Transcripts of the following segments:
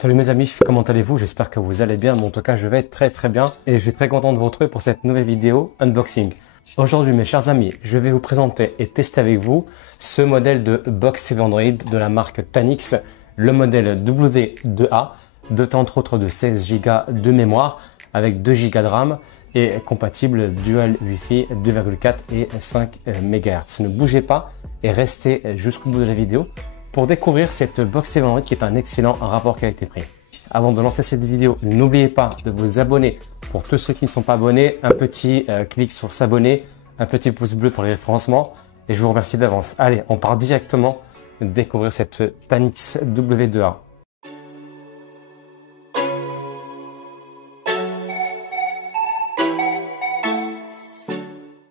Salut mes amis, comment allez-vous? J'espère que vous allez bien, mais en tout cas je vais très bien et je suis très content de vous retrouver pour cette nouvelle vidéo unboxing. Aujourd'hui mes chers amis, je vais vous présenter et tester avec vous ce modèle de Box TV Android de la marque Tanix, le modèle W2A, doté entre autres de 16 Go de mémoire avec 2 Go de RAM et compatible Dual Wi-Fi 2,4 et 5 MHz. Ne bougez pas et restez jusqu'au bout de la vidéo pour découvrir cette Box TV Android qui est un excellent rapport qualité-prix. Avant de lancer cette vidéo, n'oubliez pas de vous abonner. Pour tous ceux qui ne sont pas abonnés, un petit clic sur s'abonner, un petit pouce bleu pour les référencements et je vous remercie d'avance. Allez, on part directement découvrir cette Tanix W2A.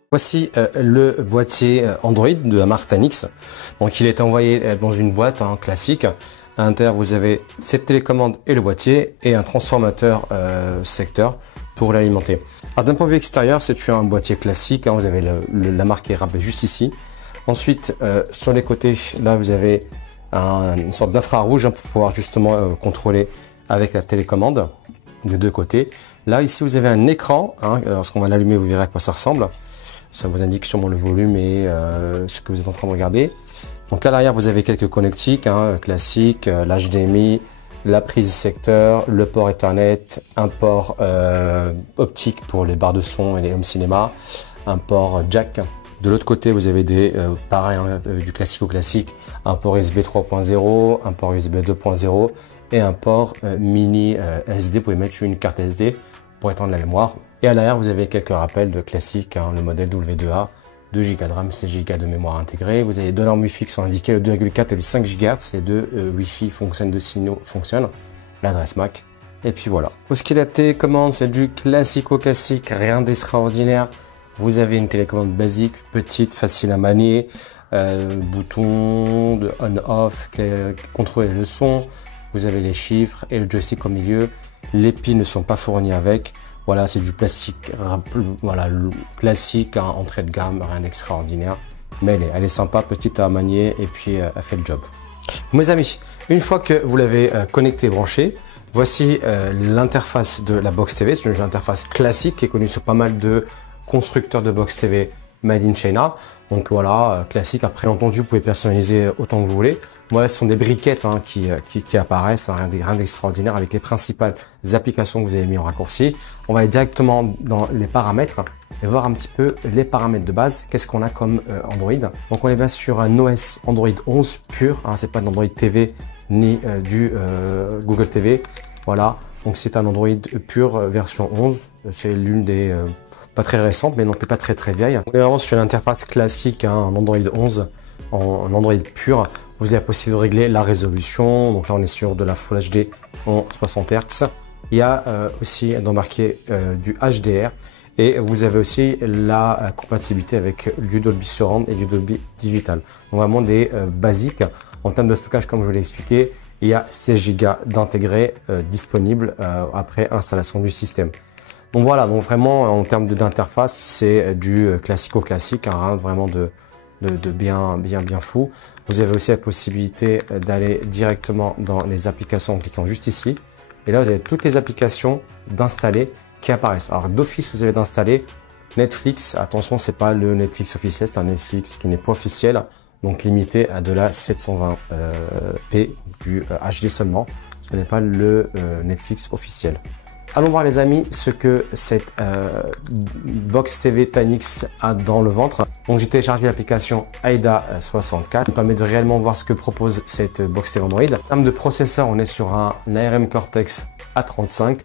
Voici le boîtier Android de la marque Tanix. Donc il est envoyé dans une boîte classique. À l'intérieur vous avez cette télécommande et le boîtier et un transformateur secteur pour l'alimenter. D'un point de vue extérieur, c'est un boîtier classique. Vous avez la marque ERAB juste ici. Ensuite sur les côtés, là vous avez une sorte d'infrarouge pour pouvoir justement contrôler avec la télécommande des deux côtés. Là ici vous avez un écran. Lorsqu'on va l'allumer, vous verrez à quoi ça ressemble. Ça vous indique sûrement le volume et ce que vous êtes en train de regarder. Donc à l'arrière, vous avez quelques connectiques classiques, l'HDMI, la prise secteur, le port Ethernet, un port optique pour les barres de son et les home cinéma, un port jack. De l'autre côté, vous avez pareil, du classique au classique, un port USB 3.0, un port USB 2.0 et un port mini SD. Vous pouvez mettre une carte SD pour étendre la mémoire. Et à l'arrière, vous avez quelques rappels de classique, le modèle W2A, 2 Go de RAM, 16 Go de mémoire intégrée. Vous avez deux normes Wi-Fi qui sont indiquées, le 2,4 et le 5 GHz. Les deux Wi-Fi fonctionnent, de signaux fonctionnent, l'adresse MAC. Et puis voilà. Pour ce qui est de la télécommande, c'est du classico-classique, rien d'extraordinaire. Vous avez une télécommande basique, petite, facile à manier, bouton de on-off, contrôler le son. Vous avez les chiffres et le joystick au milieu. Les piles ne sont pas fournies avec. Voilà, c'est du plastique, voilà, classique, entrée de gamme, rien d'extraordinaire. Mais elle est sympa, petite à manier et puis elle fait le job. Mes amis, une fois que vous l'avez connecté et branché, voici l'interface de la Box TV. C'est une interface classique qui est connue sur pas mal de constructeurs de Box TV made in China. Donc voilà, classique. Après, entendu, vous pouvez personnaliser autant que vous voulez. Voilà, ce sont des briquettes qui apparaissent, rien d'extraordinaire avec les principales applications que vous avez mis en raccourci. On va aller directement dans les paramètres et voir un petit peu les paramètres de base. Qu'est-ce qu'on a comme Android? Donc on est bien sur un OS Android 11 pur. C'est pas d'Android TV ni du Google TV. Voilà, donc c'est un Android pur version 11. C'est l'une des pas très récente, mais non plus pas très vieille. On est vraiment sur l'interface classique, en Android 11, en Android pur. Vous avez la possibilité de régler la résolution. Donc là, on est sur de la Full HD en 60 Hz. Il y a aussi marqué du HDR et vous avez aussi la compatibilité avec du Dolby Surround et du Dolby Digital. Donc vraiment des basiques. En termes de stockage, comme je vous l'ai expliqué, il y a 16 Go d'intégré disponible après installation du système. Donc voilà, donc vraiment en termes d'interface, c'est du classico-classique, vraiment de bien fou. Vous avez aussi la possibilité d'aller directement dans les applications en cliquant juste ici. Et là, vous avez toutes les applications d'installer qui apparaissent. Alors d'office, vous avez d'installer Netflix. Attention, c'est pas le Netflix officiel, c'est un Netflix qui n'est pas officiel, donc limité à de la 720p du HD seulement. Ce n'est pas le Netflix officiel. Allons voir les amis ce que cette Box TV Tanix a dans le ventre. Donc j'ai téléchargé l'application AIDA 64 qui permet de réellement voir ce que propose cette Box TV Android. En termes de processeur, on est sur un ARM Cortex A35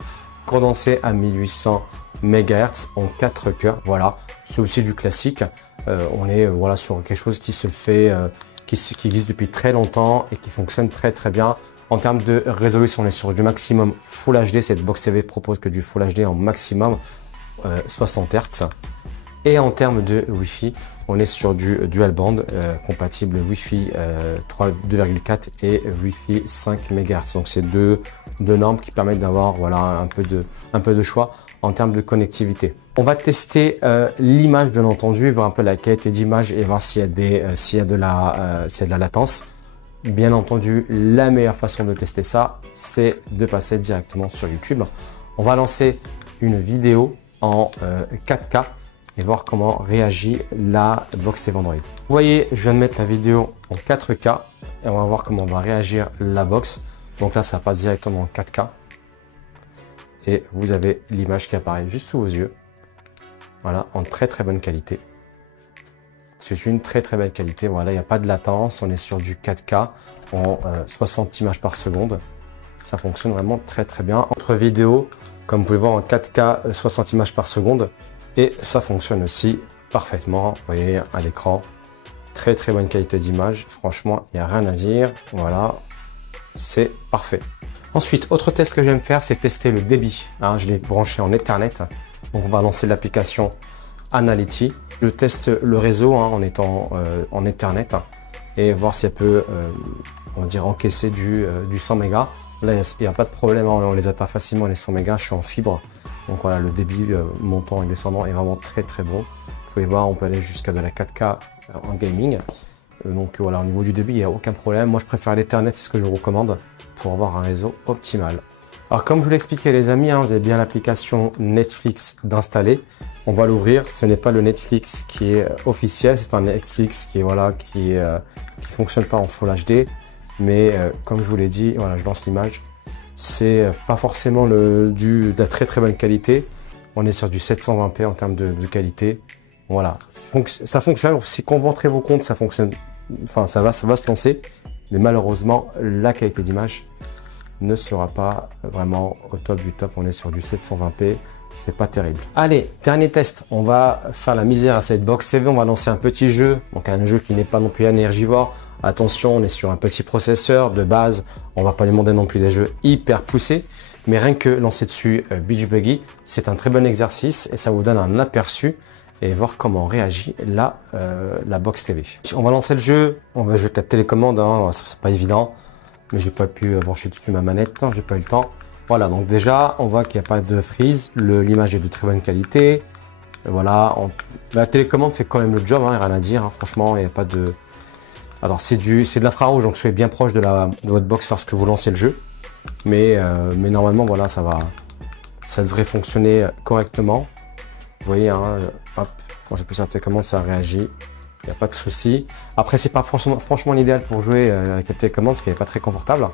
condensé à 1800 MHz en 4 cœurs. Voilà, c'est aussi du classique. On est sur quelque chose qui se fait, qui existe depuis très longtemps et qui fonctionne très bien. En termes de résolution, on est sur du maximum Full HD. Cette Box TV propose que du Full HD en maximum 60 Hz. Et en termes de Wi-Fi, on est sur du dual band compatible Wi-Fi 2,4 et Wi-Fi 5 MHz. Donc c'est deux normes qui permettent d'avoir un peu de choix en termes de connectivité. On va tester l'image bien entendu, voir un peu la qualité d'image et voir s'il y a de la latence. bien entendu, la meilleure façon de tester ça, c'est de passer directement sur YouTube. On va lancer une vidéo en 4K et voir comment réagit la Box TV Android. Vous voyez, je viens de mettre la vidéo en 4K et on va voir comment va réagir la box. Donc là, ça passe directement en 4K et vous avez l'image qui apparaît juste sous vos yeux. Voilà, en très bonne qualité. C'est une très belle qualité. Voilà, il n'y a pas de latence. On est sur du 4K en 60 images par seconde. Ça fonctionne vraiment très bien. Autre vidéo, comme vous pouvez voir, en 4K 60 images par seconde. Et ça fonctionne aussi parfaitement. Vous voyez à l'écran, très bonne qualité d'image. Franchement, il n'y a rien à dire. Voilà, c'est parfait. Ensuite, autre test que j'aime faire, c'est tester le débit. Hein, je l'ai branché en Ethernet. Donc, on va lancer l'application Analytics. Je teste le réseau en étant en Ethernet et voir si elle peut, on va dire, encaisser du 100 mégas. Là, il n'y a pas de problème, on ne les a pas facilement les 100 mégas, je suis en fibre. Donc voilà, le débit montant et descendant est vraiment très bon. Vous pouvez voir, on peut aller jusqu'à de la 4K en gaming. Donc voilà, au niveau du débit, il n'y a aucun problème. Moi, je préfère l'Ethernet, c'est ce que je vous recommande pour avoir un réseau optimal. Alors comme je vous l'ai expliqué les amis, vous avez bien l'application Netflix d'installer. On va l'ouvrir, ce n'est pas le Netflix qui est officiel, c'est un Netflix qui fonctionne pas en Full HD. Mais comme je vous l'ai dit, voilà, je lance l'image. C'est pas forcément de la très bonne qualité. On est sur du 720p en termes de qualité. Voilà, ça fonctionne. Si vous rentrez vos comptes, ça fonctionne. Enfin, ça va se lancer. Mais malheureusement, la qualité d'image ne sera pas vraiment au top du top. On est sur du 720p, c'est pas terrible. Allez, dernier test, on va faire la misère à cette Box TV. On va lancer un petit jeu, donc un jeu qui n'est pas non plus énergivore. Attention, on est sur un petit processeur de base, on va pas lui demander non plus des jeux hyper poussés, mais rien que lancer dessus Beach Buggy, c'est un très bon exercice et ça vous donne un aperçu et voir comment réagit la Box TV. On va lancer le jeu, on va jouer avec la télécommande, c'est pas évident. Mais j'ai pas pu brancher dessus ma manette, j'ai pas eu le temps. Voilà, donc déjà, on voit qu'il n'y a pas de freeze, l'image est de très bonne qualité. Voilà, la télécommande fait quand même le job, rien à dire, franchement, il n'y a pas de... Alors, c'est de l'infrarouge, donc soyez bien proche de votre box lorsque vous lancez le jeu. Mais normalement, voilà, ça devrait fonctionner correctement. Vous voyez, hop, quand j'appuie sur la télécommande, ça réagit. Il n'y a pas de souci. Après, c'est pas franchement l'idéal pour jouer avec la télécommande parce qu'elle n'est pas très confortable.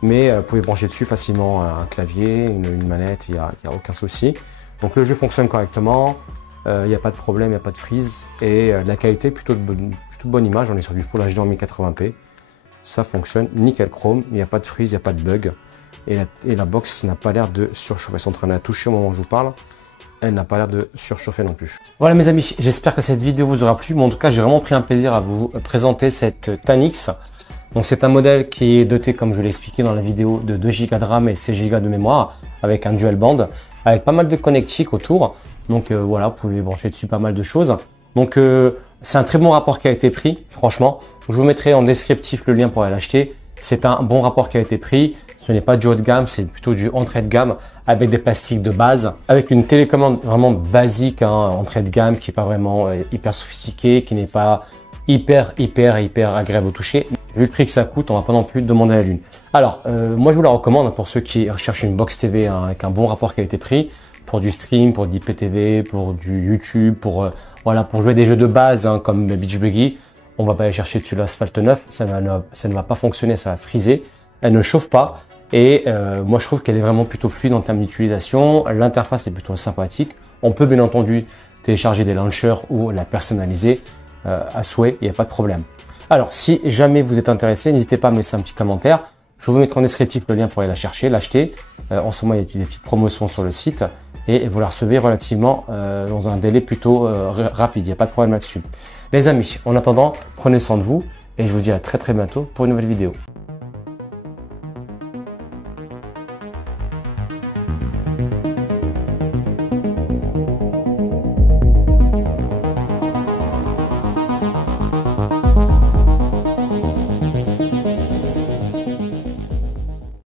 Mais vous pouvez brancher dessus facilement un clavier, une manette, il n'y a aucun souci. Donc le jeu fonctionne correctement, il n'y a pas de problème, il n'y a pas de freeze. Et la qualité est plutôt de bonne image, on est sur du Full HD en 1080p. Ça fonctionne nickel chrome, il n'y a pas de freeze, il n'y a pas de bug. Et la box n'a pas l'air de surchauffer. Elles sont en train de la toucher au moment où je vous parle. Elle n'a pas l'air de surchauffer non plus. Voilà mes amis, j'espère que cette vidéo vous aura plu. Mais en tout cas, j'ai vraiment pris un plaisir à vous présenter cette Tanix. Donc c'est un modèle qui est doté, comme je l'ai expliqué dans la vidéo, de 2 Go de RAM et 16 Go de mémoire, avec un dual band, avec pas mal de connectiques autour. Donc voilà, vous pouvez brancher dessus pas mal de choses. Donc c'est un très bon rapport qui a été pris, franchement. Je vous mettrai en descriptif le lien pour aller l'acheter. C'est un bon rapport qui a été pris. Ce n'est pas du haut de gamme, c'est plutôt du entrée de gamme avec des plastiques de base, avec une télécommande vraiment basique, entrée de gamme, qui n'est pas vraiment hyper sophistiquée, qui n'est pas hyper agréable au toucher. Vu le prix que ça coûte, on va pas non plus demander la lune. Alors, moi je vous la recommande pour ceux qui recherchent une box TV avec un bon rapport qualité-prix, pour du stream, pour de l'IPTV, pour du YouTube, pour jouer des jeux de base comme Beach Buggy. On va pas aller chercher dessus l'Asphalt 9, ça ne va pas fonctionner, ça va friser. Elle ne chauffe pas et moi je trouve qu'elle est vraiment plutôt fluide en termes d'utilisation. L'interface est plutôt sympathique. On peut bien entendu télécharger des launchers ou la personnaliser à souhait, il n'y a pas de problème. Alors si jamais vous êtes intéressé, n'hésitez pas à me laisser un petit commentaire. Je vous mettrai en descriptif le lien pour aller la chercher, l'acheter. En ce moment, il y a des petites promotions sur le site et vous la recevez relativement dans un délai plutôt rapide. Il n'y a pas de problème là-dessus. Les amis, en attendant, prenez soin de vous et je vous dis à très bientôt pour une nouvelle vidéo.